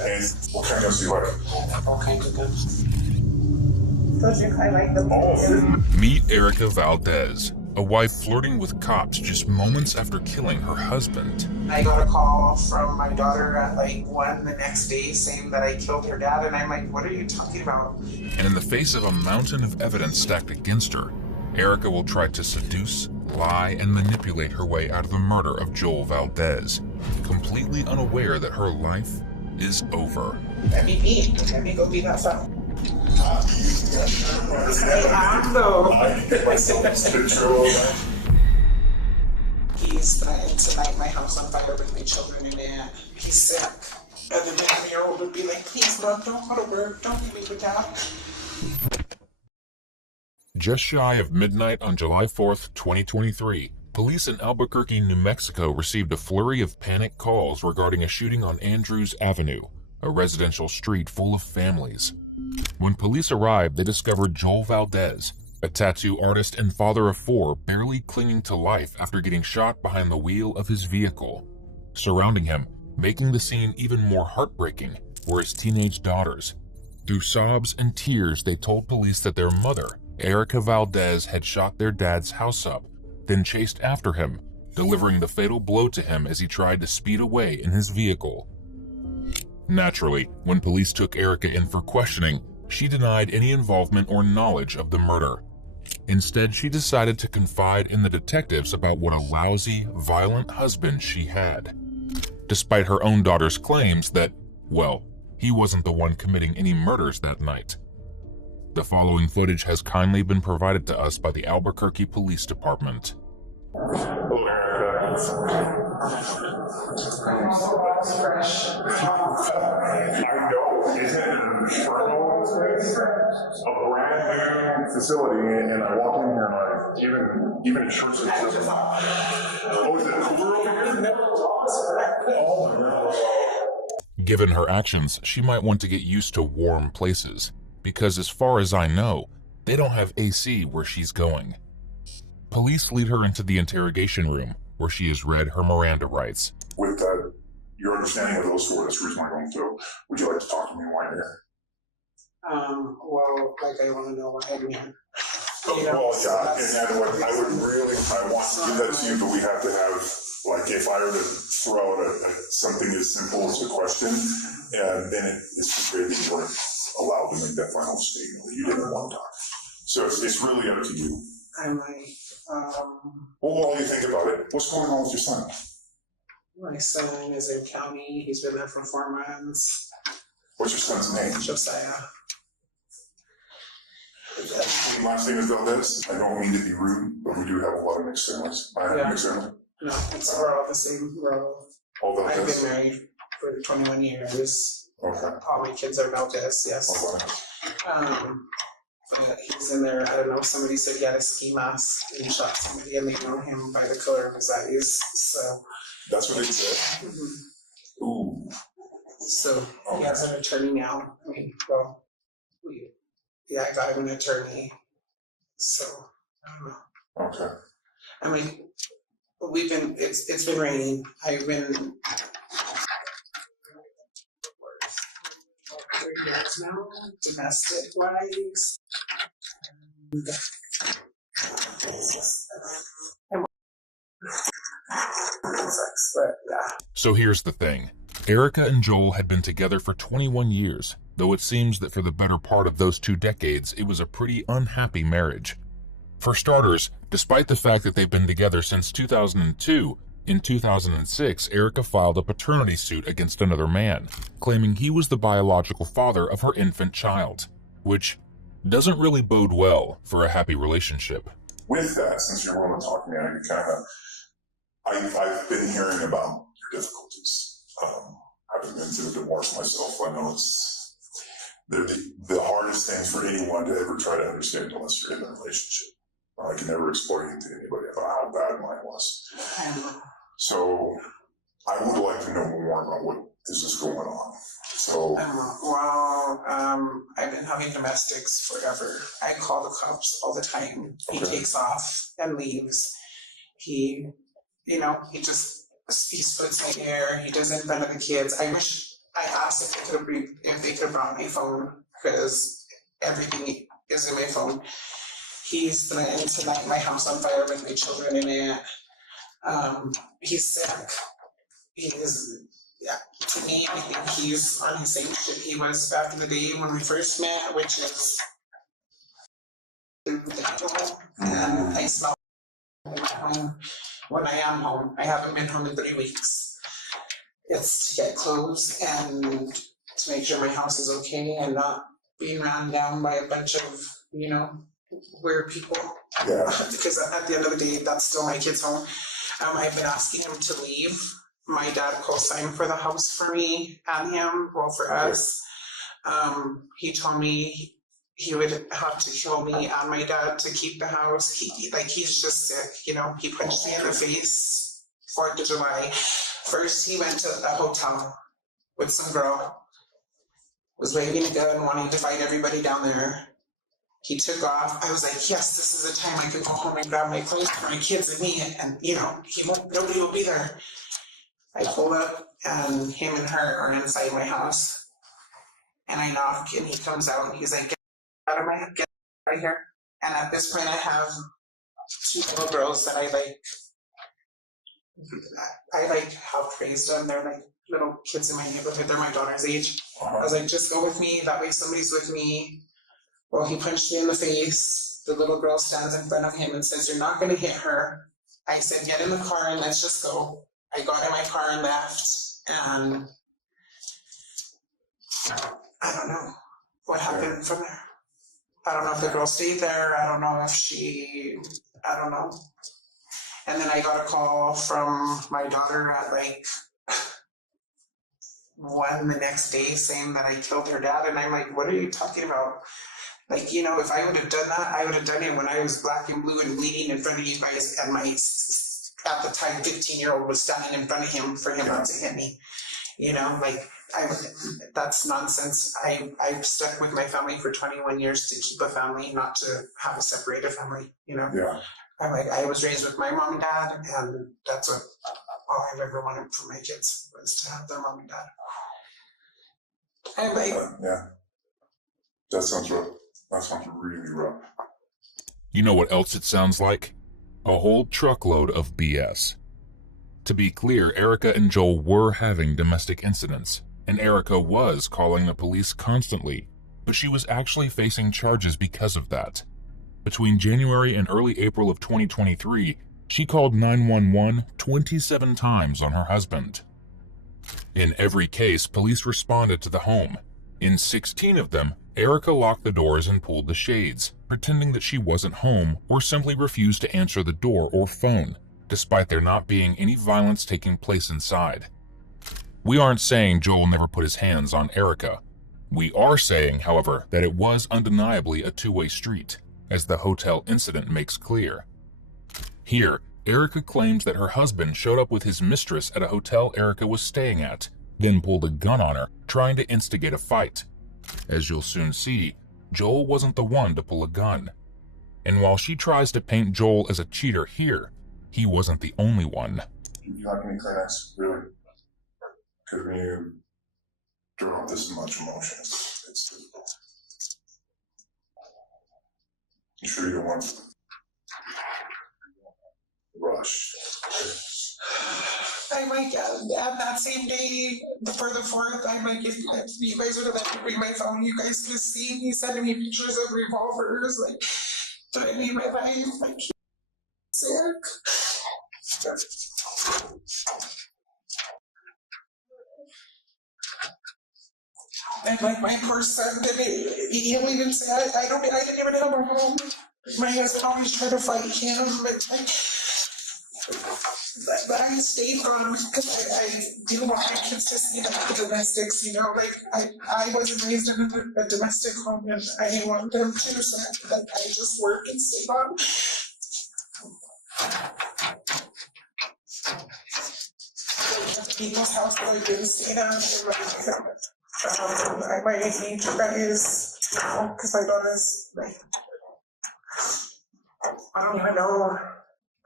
And what kind of guns do you like? All kinds of guns. Those are, I like them. Oh. Meet Erica Valdez, a wife flirting with cops just moments after killing her husband. I got a call from my daughter at like 1 the next day saying that I killed her dad, and I'm like, what are you talking about? And in the face of a mountain of evidence stacked against her, Erica will try to seduce, lie, and manipulate her way out of the murder of Joel Valdez, completely unaware that her life is over. Let me beat. Let me go beat that son. I am though. He's threatened to light my house on fire with my children in it. He's sick. And then my 9-year-old would be like, please, Lord, don't go to work. Don't leave me with Dad. Just shy of midnight on July 4th, 2023, police in Albuquerque, New Mexico received a flurry of panic calls regarding a shooting on Andrews Avenue, a residential street full of families. When police arrived, they discovered Joel Valdez, a tattoo artist and father of 4, barely clinging to life after getting shot behind the wheel of his vehicle. Surrounding him, making the scene even more heartbreaking, were his teenage daughters. Through sobs and tears, they told police that their mother, Erica Valdez, had shot their dad's house up, then chased after him, delivering the fatal blow to him as he tried to speed away in his vehicle. Naturally, when police took Erica in for questioning, she denied any involvement or knowledge of the murder. Instead, she decided to confide in the detectives about what a lousy, violent husband she had, despite her own daughter's claims that, well, he wasn't the one committing any murders that night. The following footage has kindly been provided to us by the Albuquerque Police Department. Hello, Erica. I know, isn't it an infernal place? A brand new facility, and I walk in here and even insurance is oh, is it cooler over here? Oh my God. Given her actions, she might want to get used to warm places, because as far as I know, they don't have AC where she's going. Police lead her into the interrogation room, where she has read her Miranda rights. With your understanding of those two, that's the reason I'm going to, would you like to talk to me while you're here? Well, like I want to know what I'm here. Oh, yeah, and I want to give that to you, but we have to have, like, if I were to throw out something as simple as a question, and then it's great that you weren't allowed to make that final statement, that you didn't want to talk. So it's really up to you. I'm like, Well, while you think about it, what's going on with your son? my son is in county. He's been there for 4 months. What's your son's name? Josiah. Last name is Valdez. I don't mean to be rude, but we do have a lot of mixed families. I have a mixed family. No, we're all the same. All I've Valdez? been married for 21 years. Okay. All my kids are Valdez, yes. But he's in there, I don't know, somebody said he had a ski mask and he shot somebody and they know him by the color of his eyes, so. That's what they said? Mm-hmm. Ooh. So he has an attorney now. I mean, well, I got him an attorney, so, I don't know. Okay. I mean, it's been raining. I've been 3 years now, domestic wise. But yeah. So here's the thing. Erica and Joel had been together for 21 years, though it seems that for the better part of those 2 decades, it was a pretty unhappy marriage. For starters, despite the fact that they've been together since 2002, in 2006, Erica filed a paternity suit against another man, claiming he was the biological father of her infant child, which doesn't really bode well for a happy relationship. With that, since you're willing to talk to me, I've been hearing about your difficulties. Having been through a divorce myself, I know it's the hardest thing for anyone to ever try to understand unless you're in a relationship. I can never explain to anybody about how bad mine was. So I would like to know more about what is going on. So I've been having domestics forever. I call the cops all the time. He Okay. takes off and leaves. He splits my hair. He doesn't bend the kids. I asked if they could have brought my phone, because everything is in my phone. He's threatened to light my house on fire with my children in it. He's sick. To me, I think he's on the same shit he was back in the day when we first met, which is and I smell home when I am home. I haven't been home in 3 weeks. It's to get clothes and to make sure my house is okay and not being ran down by a bunch of, weird people. Yeah. Because at the end of the day, that's still my kid's home. I've been asking him to leave. My dad co-signed for the house for me and him, well, for us. He told me he would have to kill me and my dad to keep the house. He's just sick, He punched me in the face 4th of July. First, he went to a hotel with some girl, was waving a gun, wanting to fight everybody down there. He took off. I was like, yes, this is the time I can go home and grab my clothes for my kids and me, and nobody will be there. I pull up, and him and her are inside my house. And I knock, and he comes out, and he's like, get out of here. And at this point, I have 2 little girls that I have raised them. They're like little kids in my neighborhood. They're my daughter's age. I was like, just go with me. That way somebody's with me. Well, he punched me in the face. The little girl stands in front of him and says, you're not going to hit her. I said, get in the car and let's just go. I got in my car and left. And I don't know what happened from there. I don't know if the girl stayed there. I don't know if I don't know. And then I got a call from my daughter at 1 the next day saying that I killed her dad. And I'm like, what are you talking about? If I would have done that, I would have done it when I was black and blue and bleeding in front of you guys, and my, at the time, 15-year-old was standing in front of him for him not to hit me. That's nonsense. I've stuck with my family for 21 years to keep a family, not to have a separated family, Yeah. I was raised with my mom and dad, and that's what all I've ever wanted for my kids, was to have their mom and dad. Yeah. That sounds rough. That sounds really rough. You know what else it sounds like? A whole truckload of BS. To be clear, Erica and Joel were having domestic incidents, and Erica was calling the police constantly, but she was actually facing charges because of that. Between January and early April of 2023, she called 911 27 times on her husband. In every case, police responded to the home. In 16 of them, Erica locked the doors and pulled the shades, pretending that she wasn't home or simply refused to answer the door or phone, despite there not being any violence taking place inside. We aren't saying Joel never put his hands on Erica. We are saying, however, that it was undeniably a two-way street, as the hotel incident makes clear. Here, Erica claims that her husband showed up with his mistress at a hotel Erica was staying at, then pulled a gun on her, trying to instigate a fight. As you'll soon see, Joel wasn't the one to pull a gun. And while she tries to paint Joel as a cheater here, he wasn't the only one. You like any Kleenex? Really? Because when you draw up this much emotion, it's difficult. You sure you don't want to rush? I might, and that same day, for the 4th, I might give you guys would have let me bring my phone. You guys could have seen me sending me pictures of revolvers, threatening my life. My kid's sick. And my poor son he'll even say, I didn't even have a home. My husband always tried to fight him, but I stayed on because I didn't want my kids to see the domestics, I wasn't raised in a domestic home, and I didn't want them to, so I just work and stayed on. People's house that I didn't stay on, I might need you guys, because my daughter's I don't even know.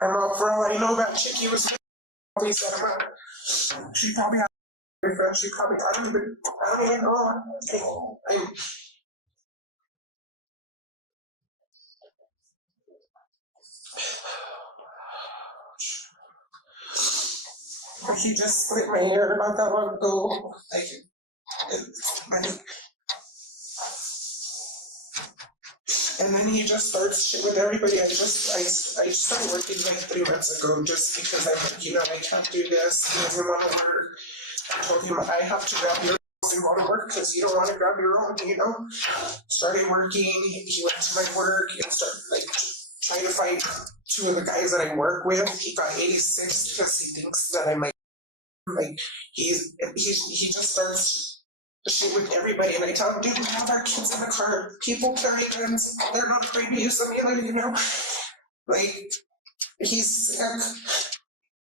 For all I know, that chicky was always at her. She probably had boyfriend. She probably, I don't even know. I'm he just split my hair not that long ago. Like, and then he just starts shit with everybody. I started working like 3 months ago just because I'm like, I can't do this. He doesn't want to work. I told him I have to grab your and go to work because you don't want to grab your own. Started working. He went to my work and started like trying to fight 2 of the guys that I work with. He got 86 because he thinks that I'm like he just starts shit with everybody, and I tell him, dude, we have our kids in the car. People carry guns. They're not afraid to use them either, Like, he's sick.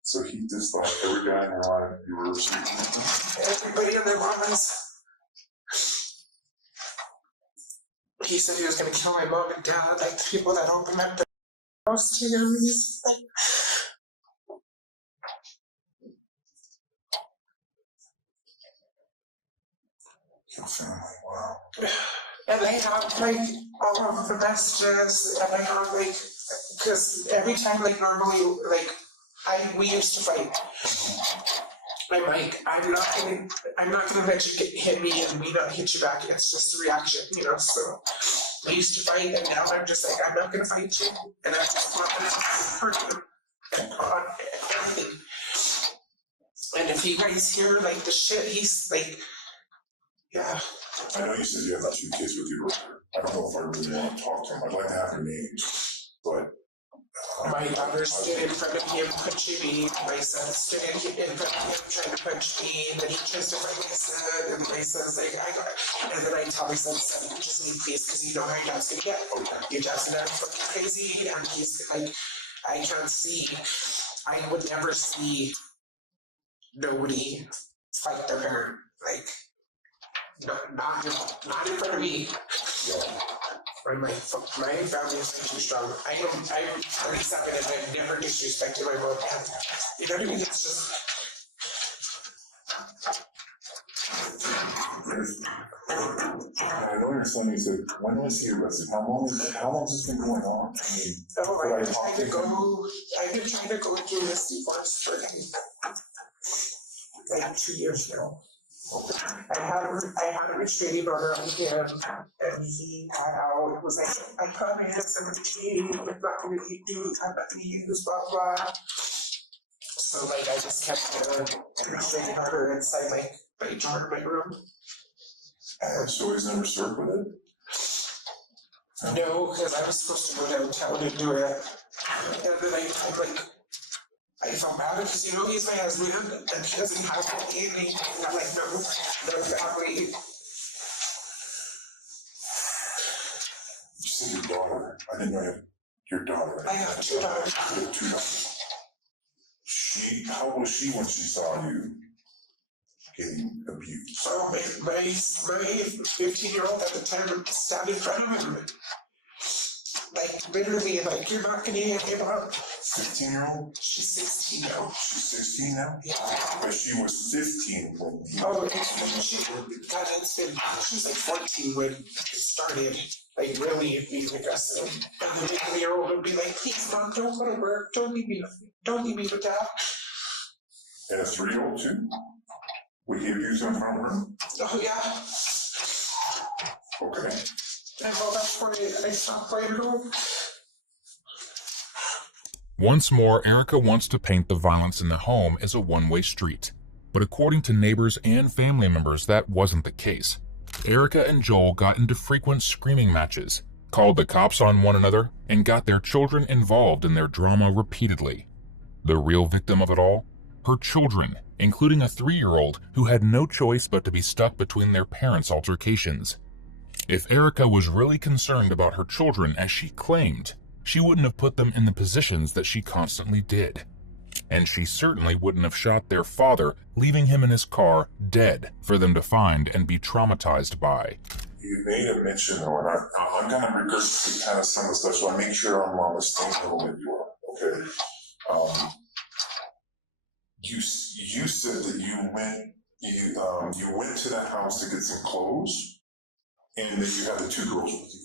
So he just thought every guy in your life you were sleeping with them? Everybody and their mamas. He said he was going to kill my mom and dad, like the people that opened up the house to him. He's like, Your family, wow. and I have like all of the messages, and I have like, because every time like normally like we used to fight. I'm like, I'm not gonna let you hit me and me not hit you back. It's just a reaction, So I used to fight, and now I'm just like, I'm not gonna fight you, and I'm just not gonna hurt you on everything. And if you guys hear like the shit, he's like, yeah. I know you said you have 2 kids with you. I don't know if I really want to talk to him. I'd like to have your names, but. My daughter stood in front of him punching me. My son stood in front of him trying to punch me. And then he tries to fight my son. And my son's like, and then I tell my son, just leave please, because you know how your dad's gonna get. Your dad's gonna fucking crazy. And he's like, I can't see. I would never see nobody fight their parent. Like, no, not in front of me. Yeah. My family is too strong. I'm 37 and I've never disrespected my mom. You know what I mean? It's just. I know your son, he said, when was he arrested? How long has this been going on? I've been trying to go through this divorce for like 2 years now. I had a restraining order on him, and he got out. It was like, I promise, I'm not going to use, blah, blah. So, like, I just kept the restraining order inside my drawer in my room. So he's never served with it? No, because I was supposed to go downtown and do it. And then I felt bad because, he's my husband and he doesn't have any. And I'm like, no family. You said your daughter. I didn't know you had your daughter. I have 2 daughters. You have 2 daughters. How old was she when she saw you getting abused? So my 15-year-old at the time standing in front of him. Like, literally, like, you're not gonna give up. 15-year-old? She's 16 now. She's 16 now? Yeah. But she was 15 when he... She's like 14 when it started, like, really being aggressive. And the 15-year-old would be like, please, Mom, don't go to work. Don't leave me with Dad. And a 3-year-old too? Would he abuse her in front of her? Oh, yeah. Okay. And well, that's why I stopped playing at home. Once more, Erica wants to paint the violence in the home as a one-way street. But according to neighbors and family members, that wasn't the case. Erica and Joel got into frequent screaming matches, called the cops on one another, and got their children involved in their drama repeatedly. The real victim of it all? Her children, including a 3-year-old who had no choice but to be stuck between their parents' altercations. If Erica was really concerned about her children as she claimed, she wouldn't have put them in the positions that she constantly did. And she certainly wouldn't have shot their father, leaving him in his car dead for them to find and be traumatized by. You made a mention, though, and I'm going to regurgitate kind of some of the stuff, so I make sure I'm on the same level that you are, okay? You said that you went to that house to get some clothes, and then you had the two girls with you.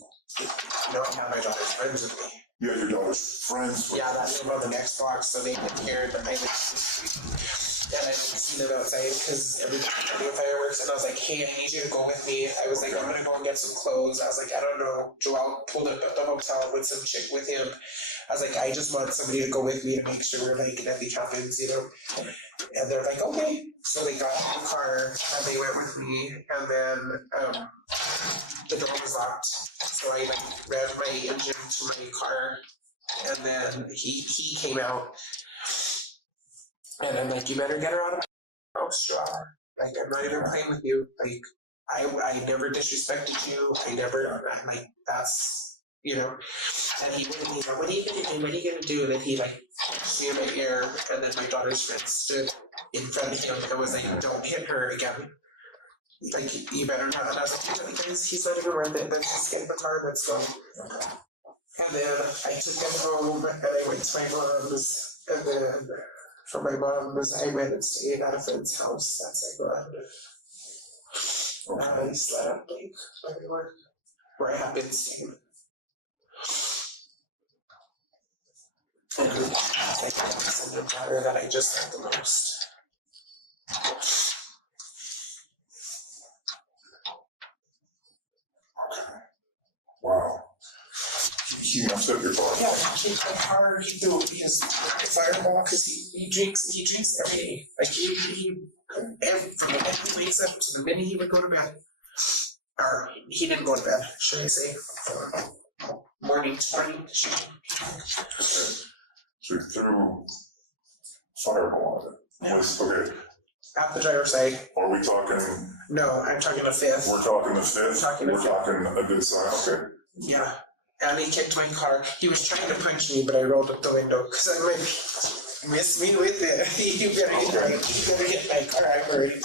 No, I had my daughter's friends with me. You had your daughter's friends with Yeah, you. that live on the next block, so they didn't hear it, but I lived and I didn't see them outside because everybody was doing fireworks, and I was like, hey, I need you to go with me. I was like, I'm gonna go and get some clothes. I was like, I don't know. Joel pulled up at the hotel with some chick with him. I was like, I just want somebody to go with me to make sure like nothing happens, you know. And they're like, okay. So they got in the car and they went with me, and then the door was locked. So I like ran my engine to my car, and then he came out. And I'm like, you better get her out of my house, Joel. Like, I'm not even playing with you. Like, I never disrespected you. I'm like, that's, you know. And he wouldn't, you know, what are you gonna do? What are you gonna do? And then he like, threw my ear, and then my daughter's friend stood in front of him and was like, don't hit her again. Like, you better not. And I was like, guys, he's not even worth it. Let's just get in the car, let's go. And then I took him home, and I went to my mom's, and then from my mom's, I went and stayed at a friend's house. That's like around East Lab, like everywhere where I have been staying. And I send a daughter that I just love the most. Wow. He messed up your car. Yeah, he kicked my car. He threw his fireball because he drinks every day. Like from the minute he wakes up to the minute he would go to bed. Or he didn't go to bed, should I say? Morning to morning. Okay. So he threw fireball at it. Yeah. Okay. At the driver's side. Are we talking? No, I'm talking a fifth. We're talking the fifth. We're talking a good size. Okay. Yeah. And he kicked my car. He was trying to punch me, but I rolled up the window because I'm like, miss me with it. You better get my car. I've already.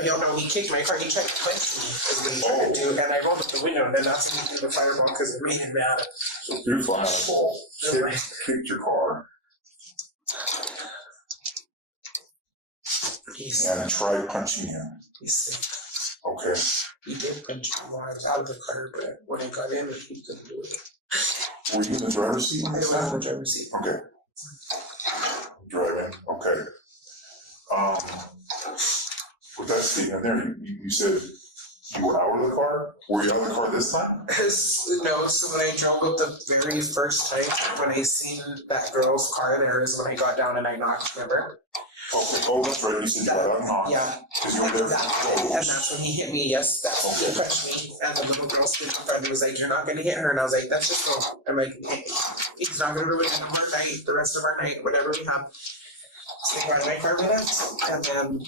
I don't know. He kicked my car. He tried to punch me, is what he tried to do, and I rolled up the window, and then that's when he threw the fireball because it made him mad. So threw fireball, kicked your car, and tried punching him. He's sick. Okay. He did punch me while I was out of the car, but when I got in, he couldn't do it. Were you in the driver's seat? I was in the driver's seat. Okay. Driving. Okay. With that statement there, you said you were out of the car? Were you out of the car this time? No, so when I drove up the very first time, when I seen that girl's car there is when I got down and I knocked, remember? Okay. Oh, that's right. You said you got out and knocked. Yeah. Because you were there. And that's when he hit me, yes, that's when he touched me. And the little girl stood in front of me was like, you're not gonna hit her. And I was like, that's just wrong. I'm like, he's not gonna ruin our night, the rest of our night, whatever we have. So I got in my car with him, and then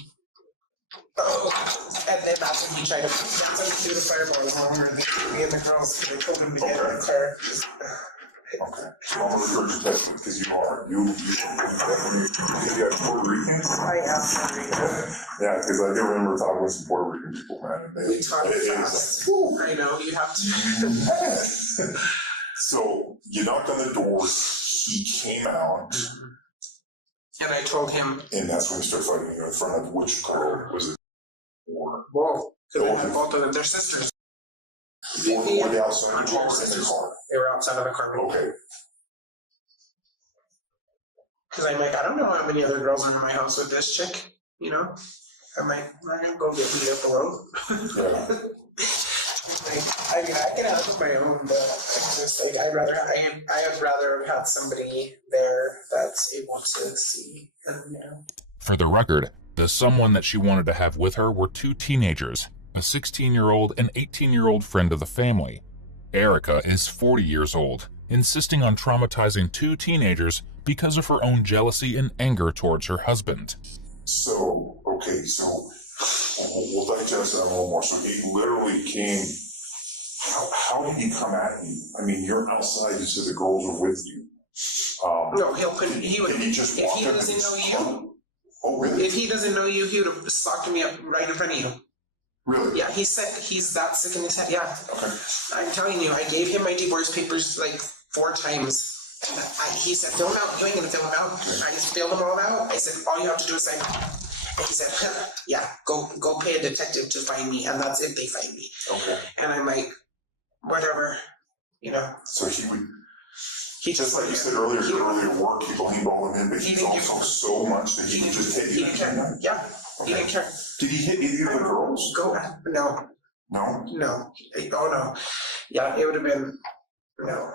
that's when he tried to, that's when he threw the fireball over me and the girls, they told him to get in the car. Okay. So I'm gonna regurgitate it because you are. You got Puerto Ricans? I am sorry. Yeah, because I do remember talking with some Puerto Rican people, man. And We talk fast. I know, you have to. So you knocked on the door, he came out. And I told him, And that's when you start fighting in front of which car was it? Or whoa, both of them, they're sisters. or the outside of the car or in the car? They were outside of the car. Okay. Because I'm like, I don't know how many other girls are in my house with this chick, you know? I'm like, I'm gonna go get beat up alone. Yeah. Like, I mean, I can have my own, but it's just like, I'd rather have had somebody there that's able to see. And, you know. For the record, the someone that she wanted to have with her were two teenagers, a 16-year-old and 18-year-old friend of the family. Erica is 40 years old, insisting on traumatizing two teenagers because of her own jealousy and anger towards her husband. So, okay, so we'll digest that a little more. So he literally came, how did he come at you? I mean, you're outside, you said the girls are with you. No, he would, Did he just if walk he up doesn't and know you, Oh, really? if he doesn't know you, he would have socked me up right in front of you. Really? Yeah, he's sick. He's that sick in his head. Yeah. Okay. I'm telling you, I gave him my divorce papers like 4 times. And he said, fill them out. You ain't gonna fill them out. I just filled them all out. I said, all you have to do is sign. And he said, yeah, go pay a detective to find me, and that's if they find me. Okay. And I'm like, whatever, you know. So he would, He just like you said earlier, he would earlier work, he blameballing him, but he's also so much that he would just hit you. He didn't care. Yeah, he didn't care. Did he hit any of the girls? No. No? No. Oh, no. Yeah, it would have been, no.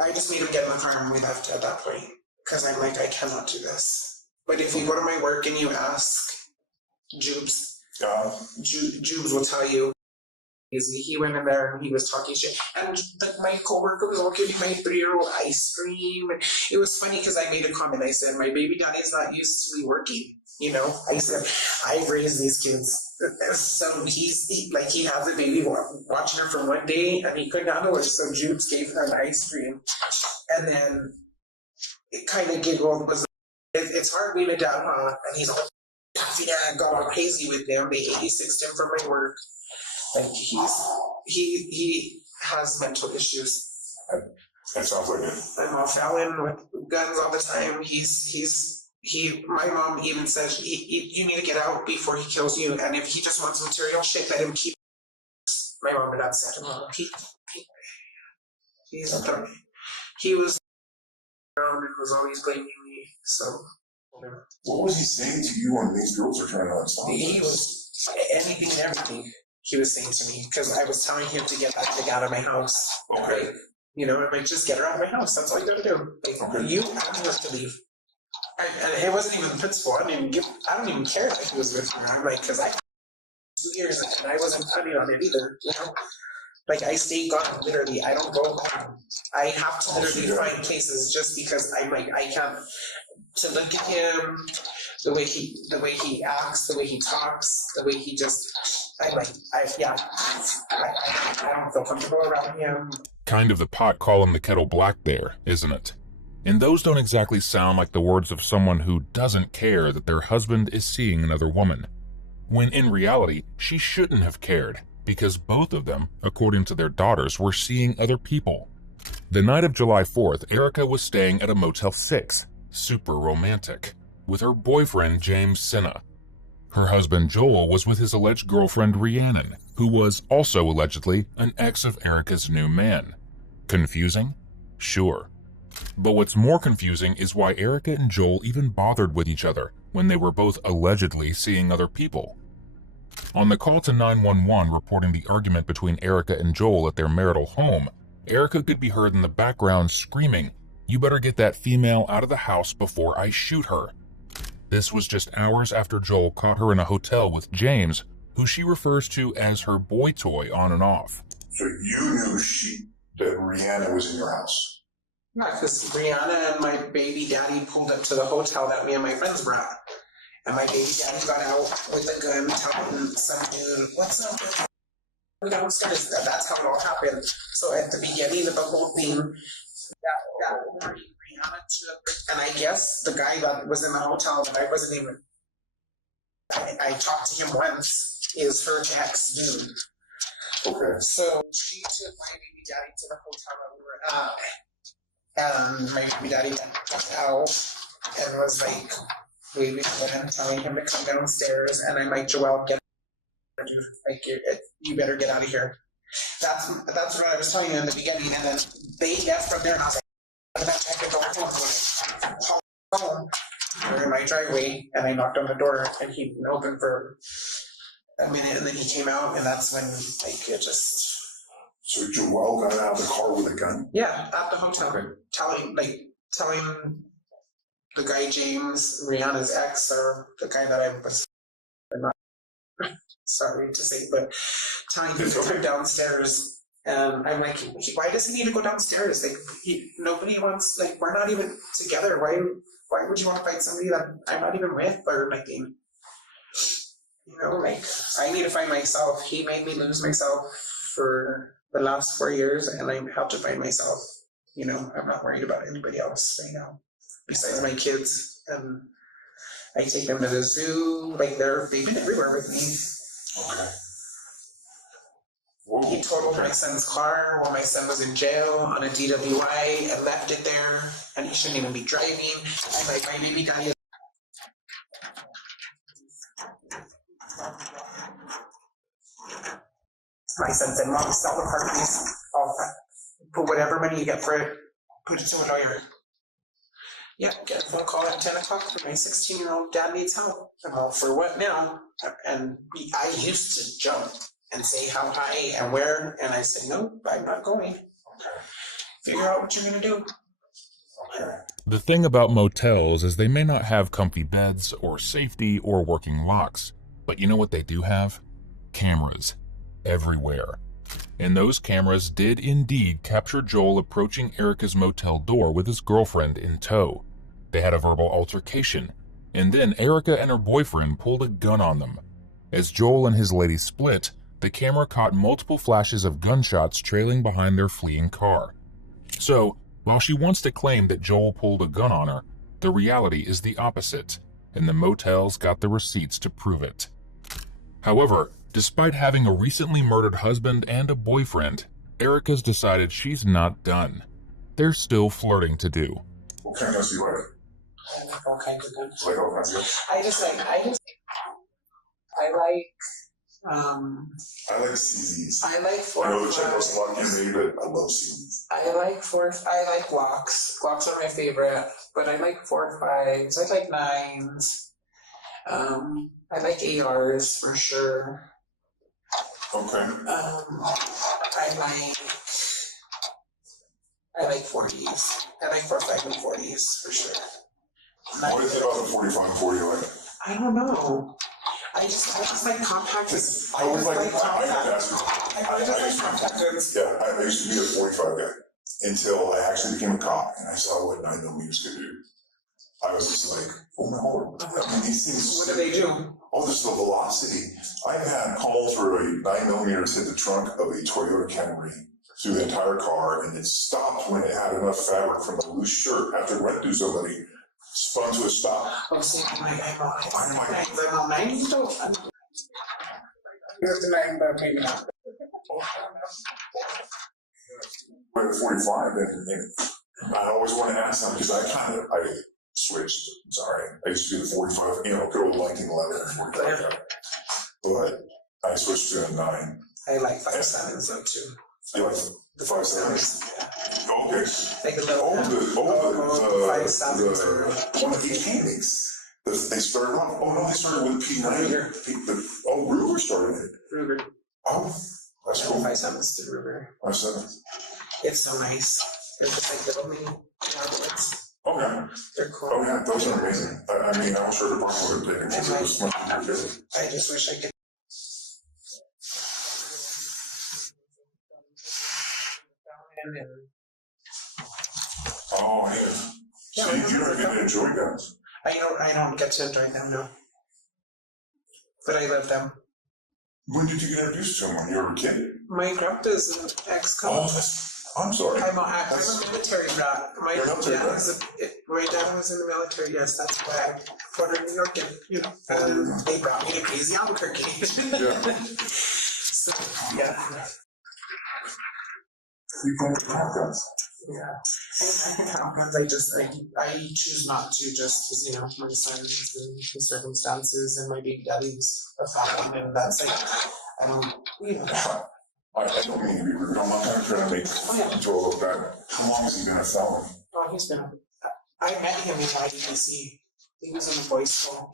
I just made him get in the car and we left at that point. Because I'm like, I cannot do this. But if you go to my work and you ask Jubes, Jubes will tell you. He went in there and he was talking shit. And my coworker was all giving my 3-year-old ice cream. And it was funny because I made a comment. I said, my baby daddy's not used to me working. You know, I said, I raised these kids. So he has a baby watching her for one day and he couldn't handle it. So Jubes gave her an ice cream. And then it kind of giggled. It's hard being a dad, huh? And he's all, and got all crazy with them. They 86'd him from my work. Like he has mental issues. That sounds like it. I'm off Allen with guns all the time. My mom even says you need to get out before he kills you, and if he just wants material shit, let him keep. My mom and dad said, he was around and was always blaming me. So whatever. What was he saying to you when these girls are trying to stop? He was anything and everything. He was saying to me, because I was telling him to get that thing out of my house. Okay. Like, you know, I'm like, just get her out of my house. That's all you gotta do. Like, okay. You asked us to leave. And it wasn't even the principal. I don't even care that he was with her. I'm like, because I 2 years and I wasn't planning on it either, you know? Like, I stay gone, literally. I don't go home. I have to literally find places just because I'm like, I can't. To look at him, the way he acts, the way he talks, the way he just, I'm like, I don't feel comfortable around him. Kind of the pot calling the kettle black there, isn't it? And those don't exactly sound like the words of someone who doesn't care that their husband is seeing another woman. When in reality, she shouldn't have cared, because both of them, according to their daughters, were seeing other people. The night of July 4th, Erica was staying at a Motel 6, super romantic, with her boyfriend James Senna. Her husband Joel was with his alleged girlfriend Rhiannon, who was also allegedly an ex of Erica's new man. Confusing? Sure. But what's more confusing is why Erica and Joel even bothered with each other when they were both allegedly seeing other people. On the call to 911 reporting the argument between Erica and Joel at their marital home, Erica could be heard in the background screaming, "You better get that female out of the house before I shoot her." This was just hours after Joel caught her in a hotel with James, who she refers to as her boy toy on and off. So you knew that Rhiannon was in your house? Yeah, because Rihanna and my baby daddy pulled up to the hotel that me and my friends were at. And my baby daddy got out with a gun telling some dude, "What's up with you downstairs?" That's how it all happened. So at the beginning of the whole thing, that Rihanna took, and I guess the guy that was in the hotel that I wasn't even, I talked to him once, is her ex dude. Okay. So she took my baby daddy to the hotel that we were at. And my baby daddy got out and was like, waving at him, telling him to come downstairs. And I'm like, "Joelle, get like you better get out of here." That's what I was telling you in the beginning. And then they left from there, and I was like, "I'm not trying to go home." We're in my driveway, and I knocked on the door, and he didn't open for a minute, and then he came out, and that's when like it just. So Joelle got out of the car with a gun? Yeah, at the hotel, okay. telling the guy James, Rihanna's ex, or the guy that I was not sorry to say, but telling him to come downstairs. And I'm like, why does he need to go downstairs? Like, nobody wants, like, we're not even together. Why would you want to fight somebody that I'm not even with or anything? You know, like, I need to find myself. He made me lose myself for the last 4 years, and I have to find myself. You know, I'm not worried about anybody else right now, besides my kids. And I take them to the zoo. Like, they've been everywhere with me. Okay. Whoa. he totaled my son's car while my son was in jail on a DWI and left it there, and he shouldn't even be driving. I'm like, my baby daddy. My son said, Mom, sell the car, please. I'll put whatever money you get for it, put it to a lawyer. Yeah, get a phone call at 10 o'clock for my 16-year-old dad needs help. I'm all, for what now? And I used to jump and say how high and where, and I said, no, I'm not going. Okay. Figure out what you're gonna do. Okay. The thing about motels is they may not have comfy beds or safety or working locks, but you know what they do have? Cameras. Everywhere. And those cameras did indeed capture Joel approaching Erica's motel door with his girlfriend in tow. They had a verbal altercation, and then Erica and her boyfriend pulled a gun on them. As Joel and his lady split, the camera caught multiple flashes of gunshots trailing behind their fleeing car. So, while she wants to claim that Joel pulled a gun on her, the reality is the opposite, and the motels got the receipts to prove it. However, despite having a recently murdered husband and a boyfriend, Erica's decided she's not done. There's still flirting to do. What kind of guns do you like? I like all kinds of guns. Like all kinds of guns? I I like CZs. I like I know the check was 4.5. lucky me, but I love CZs. I like Glocks. Glocks are my favorite, but I like 4.5s. I like 9s. I like ARs for sure. Okay. I like 40s. I like 4.5 and 40s for sure. What is it about the 45 and 40 like? I don't know. I just like compact. I was like, I compact. I just like compact guns. Yeah, I used to be a 45 guy until I actually became a cop and I saw what 9mm could do. I was just like, oh my lord. I mean, these things. What do they do? Oh, this is the velocity. I've had calls where a 9mm hit the trunk of a Toyota Camry through the entire car, and it stopped when it had enough fabric from a loose shirt after it went through somebody, spun to a stop. Oh, see, I'm on 90 still. There's the 9, but maybe not. But at 45, and I always want to ask them because I switched. Sorry, I used to do the 45, good old 1911 and 45 guy. But I switched to a 9. I like 5.7s though too. You like the 5.7s? Yeah. Oh, okay. Like a little. The 5.7s are the Phoenix. They started off. Oh no, they started with P9. Ruger started it. Ruger. Oh, that's cool. 5.7s to Ruger. 5.7. It's so nice. They're just like little mini tablets. Okay. They're cool. Oh yeah, those are amazing. I mean, I'm sure the department would have taken because it was much more favorite. I just wish I could. Oh yeah. See, you don't get to enjoy guns. I don't get to enjoy them now. But I love them. When did you get introduced to them? When you were a kid? My grandpa's an ex-cop. Oh, I'm sorry. I'm a military brat. My You're a military dad brat. my dad was in the military, yes, that's why I'm born in New York and they brought me to crazy Albuquerque. Yeah. So yeah. You can't have guns. Yeah. And I choose not to just because, my son's and the circumstances and my baby daddy's a felon and that's I don't mean to be rude. I'm not trying to make Joel look bad. How long has he been a felon? Oh, he's been. I met him in IDC. He was in the boys' school.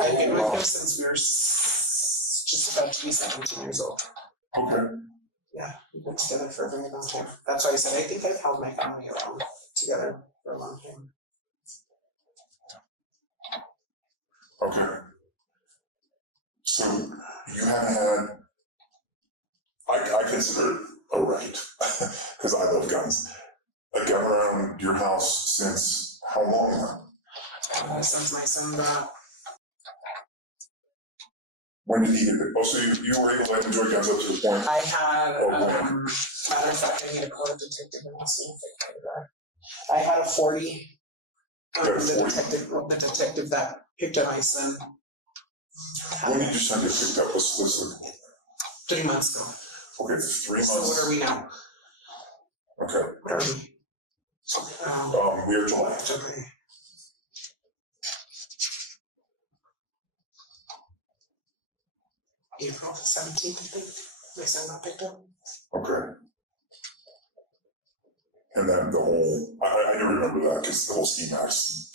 I've been with him since we were just about to be 17 years old. Okay. Yeah, we've been together for a very long time. That's why I said I think I've held my family around together for a long time. Okay. So you haven't had. I consider it a right because I love guns. A gun around your house since how long now? Since my son got. When did he get it? Oh, so you were able to enjoy guns up to the point? I had, matter of fact, I need to call a detective and see if I can get that. I had a 40. The detective that picked up my son. When did your son get picked up? Let's look. 3 months ago. Okay, 3 months. So what are we now? Okay. What are we? We are July. July. April 17th, I think. My son got picked up. Okay. And then the whole, I do remember that because the whole ski mask,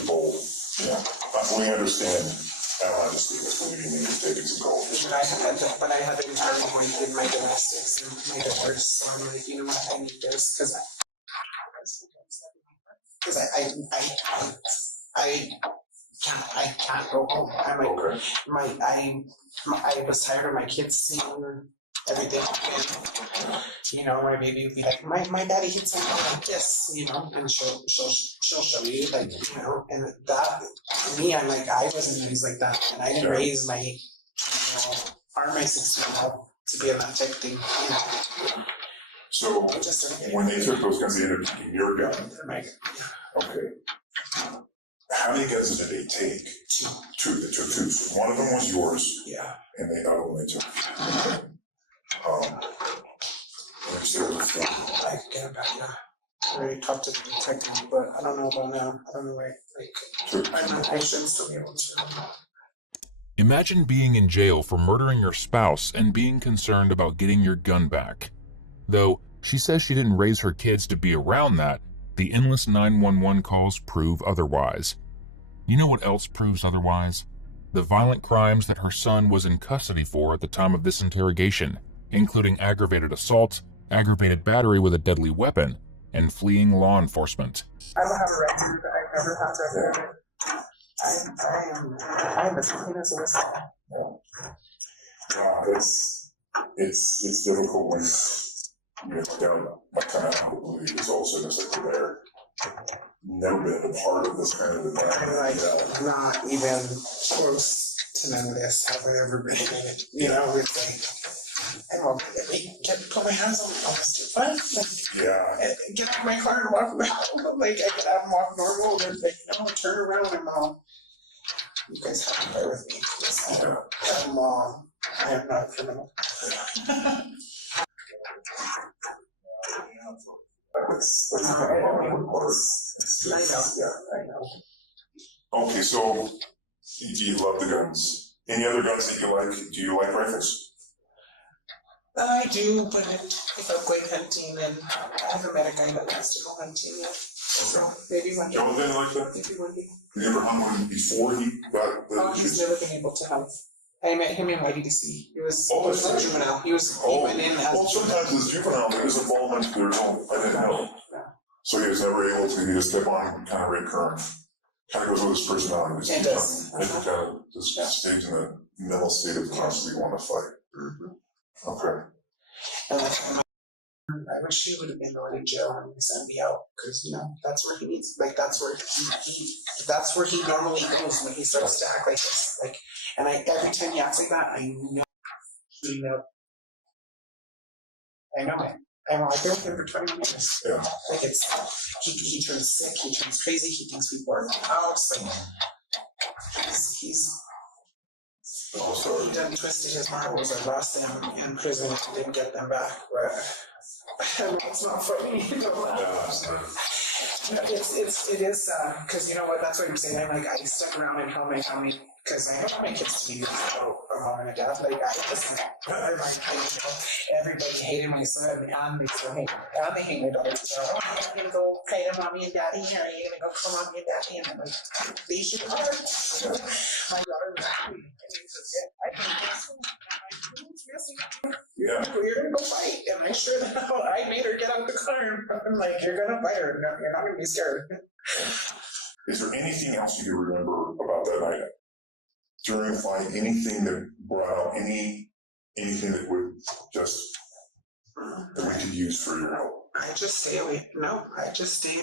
the whole, yeah, I fully understand. I don't understand this believing me taking some gold. But I had been talking with my domestics and my divorce, so I'm like, you know what, I need this because I can't go home. I'm like, Okay. I was tired of my kids seeing everything. And, you know, my baby would be like, my daddy did something like this, you know, and she'll show you, like, you know, and that, to me, I'm like, I wasn't raised like that, and I didn't raise my, you know, or my 16-year-old to be in that type of thing, you know. So when they took those guns, they ended up taking your gun. Okay. How many guns did they take? Two. They took two. So one of them was yours. Yeah. And they not only took. I could get it back, yeah. I already talked to the detective, but I don't know about now. I don't know, I should still be able to. Imagine being in jail for murdering your spouse and being concerned about getting your gun back. Though she says she didn't raise her kids to be around that, the endless 911 calls prove otherwise. You know what else proves otherwise? The violent crimes that her son was in custody for at the time of this interrogation, including aggravated assault, aggravated battery with a deadly weapon, and fleeing law enforcement. I don't have a record. I've never had to record. I am as clean as a whistle. It's difficult when you know down my kind of is also just like there. Never been a part of this kind of event. Not even close to none of this have I ever been in it. You know, it's like, I don't put my hands on my office. What? Like, get out of my car and walk around. Like, I could have them walk normal and like, no, turn around and you guys have to bear with me. I am not a criminal. I know. Okay, so you love the guns. Any other guns that you like? Do you like rifles? I do, but if I'm going hunting, and I haven't met a guy that wants to go hunting yet. So maybe one day. Joe didn't like that? Maybe one day. Did you ever hunt one before he got the He's never been able to hunt. I met him in YDC. He was a juvenile. He went in as well, sometimes as juvenile, there was involvement. I didn't know. So he was never able to, he just kept on kind of recurring. Kind of goes with his personality. It does. It kind of just stays in a mental state of constantly want to fight. Mm-hmm. Okay. And I wish he would have been going to jail and sent me out, because you know that's where he needs. Like that's where he normally goes when he starts to act like this. Like, and every time he acts like that, I know he knows. I know it. I've been with him for 21 years. Yeah. Like he turns sick, he turns crazy, he thinks people are in the house. Like he's he done twisted his marbles. I lost them in prison, didn't get them back, but it's not funny. You know? It is because you know what, that's what I'm saying. I'm like, I stuck around and how many because I want my kids to be a mom and a dad. Like everybody hated my son and they hate my daughter. So I'm gonna go play to mommy and daddy, and I'm gonna go call mommy and daddy, and I'm like, they should have. My daughter was happy. Yeah. You're gonna go fight, and I sure the hell I made her get out of the car. I'm like, you're gonna fight her. No, you're not gonna be scared. Is there anything else you can remember about that night? During the fight, anything that brought out anything that would just that we could use for your help? I just stay away. No, I just stay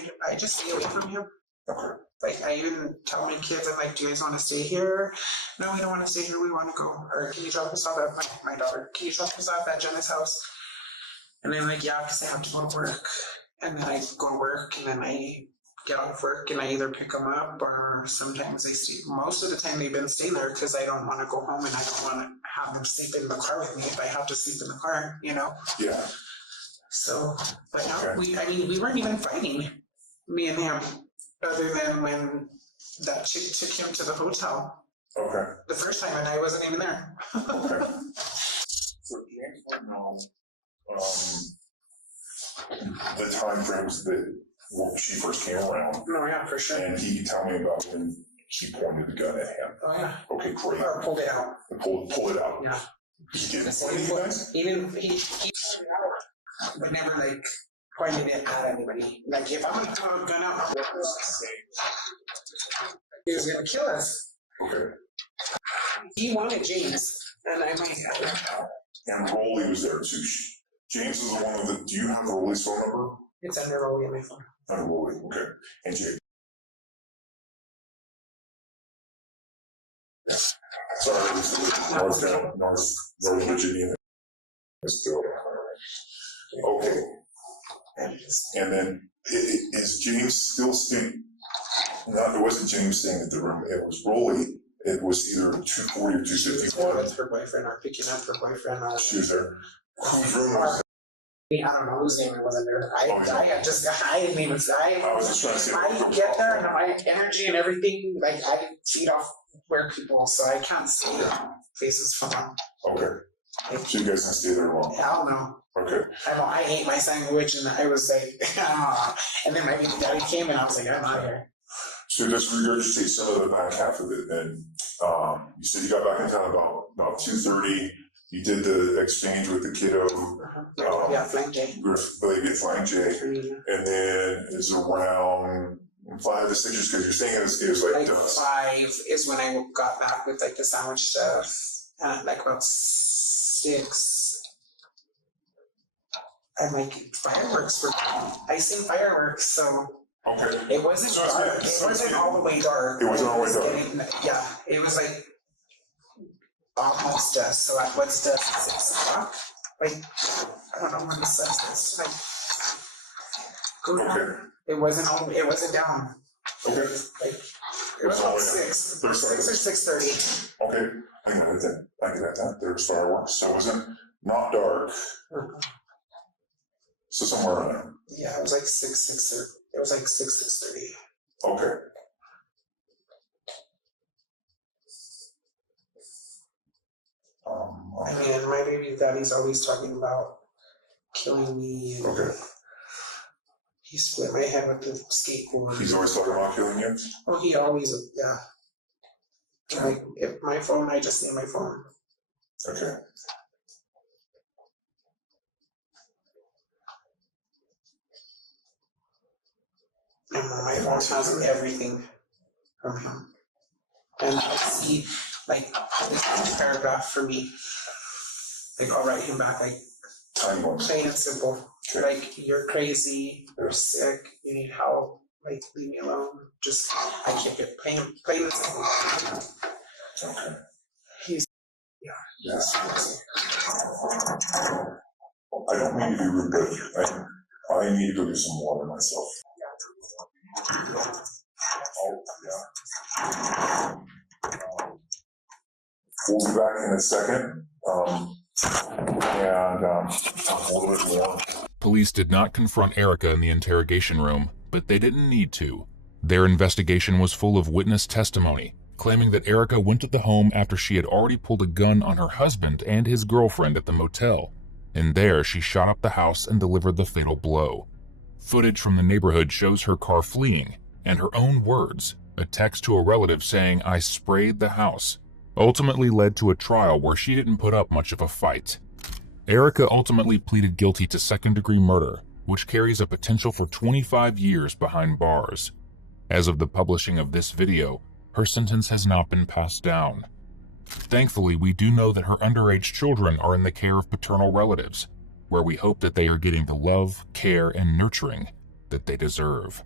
away from him. Okay. Like I even tell my kids, I'm like, do you guys want to stay here? No, we don't want to stay here. We want to go. Or can you drop us off at my daughter? Can you drop us off at Jenna's house? And I'm like, yeah, because I have to go to work. And then I go to work, and then I get off work and I either pick them up or sometimes they stay. Most of the time they've been staying there because I don't want to go home and I don't want to have them sleep in the car with me if I have to sleep in the car, you know? Yeah. So, but no, Okay. we weren't even fighting, me and him, other than when that chick took him to the hotel Okay. the first time and I wasn't even there. Okay. So James would know the time frames that she first came around, No, yeah, for sure. and he could tell me about when she pointed the gun at him. Oh, yeah. Okay, great. Or pulled it out. Pull it out. Yeah. He didn't point at you guys? He didn't, he pulled it out, but never like pointed it at anybody. Like if I'm gonna throw a gun out, he was gonna kill us. Okay. He wanted James, and I might. And Rolly was there too. James is the one with the. Do you have Rolly's phone number? It's under Rolly on my phone. Not Rolly. Okay. And Jake. Yeah. Sorry, this is North Virginia. Okay. And then is James still staying? No, it wasn't James staying at the room. It was Rolly. It was either 240 or 251. With her boyfriend or picking up her boyfriend. Or she was there. Whose room was it? I don't know whose name it wasn't there. I didn't even. I was just trying to say. I get there and my energy and everything. Like I feed off weird people, so I can't see their faces from them. Okay. So you guys can stay there long? Hell no. Okay. I know. I ate my sandwich and I was like, and then my baby daddy came and I was like, I'm out of here. So just regurgitate some of the back half of it. Then you said you got back in town about 2:30. You did the exchange with the kiddo. Yeah, Flying J. Flying J. And then it's around 5 to 6 because you're saying it was like dusk. 5 is when I got back with like the sandwich stuff. Like about 6. I'm like fireworks for. I seen fireworks, so. Okay. It wasn't dark. It wasn't all the way dark. It wasn't all the way dark. Yeah, it was like almost dusk. So like, what's dusk? 6 o'clock? Like, I don't know when the sun is. Like, go down. Okay. It wasn't down. Okay. It was about 6 or 6:30. Okay. I can add that. There's fireworks. So it wasn't not dark. So somewhere around there. Yeah, it was like 6:30. It was like 6:30. Okay. I mean, my baby daddy's always talking about killing me. And okay. He split my head with the skateboard. He's always talking about killing you? Oh, he always, yeah. Like, if my phone, I just need my phone. Okay. And my phone has everything from him. And I see, like, this paragraph for me. Like, I'll write him back, like, plain and simple. Okay. Like, you're crazy, you're sick, you need help, like, leave me alone. Just, I can't get plain and simple. Okay. He's, yeah. Yes. I don't mean to be rude, but I need to go do some water myself. Oh, yeah. We'll be back in a second. A little bit more. Police did not confront Erica in the interrogation room, but they didn't need to. Their investigation was full of witness testimony, claiming that Erica went to the home after she had already pulled a gun on her husband and his girlfriend at the motel. And there, she shot up the house and delivered the fatal blow. Footage from the neighborhood shows her car fleeing, and her own words, a text to a relative saying, "I sprayed the house," ultimately led to a trial where she didn't put up much of a fight. Erica ultimately pleaded guilty to second-degree murder, which carries a potential for 25 years behind bars. As of the publishing of this video, her sentence has not been passed down. Thankfully, we do know that her underage children are in the care of paternal relatives, where we hope that they are getting the love, care, and nurturing that they deserve.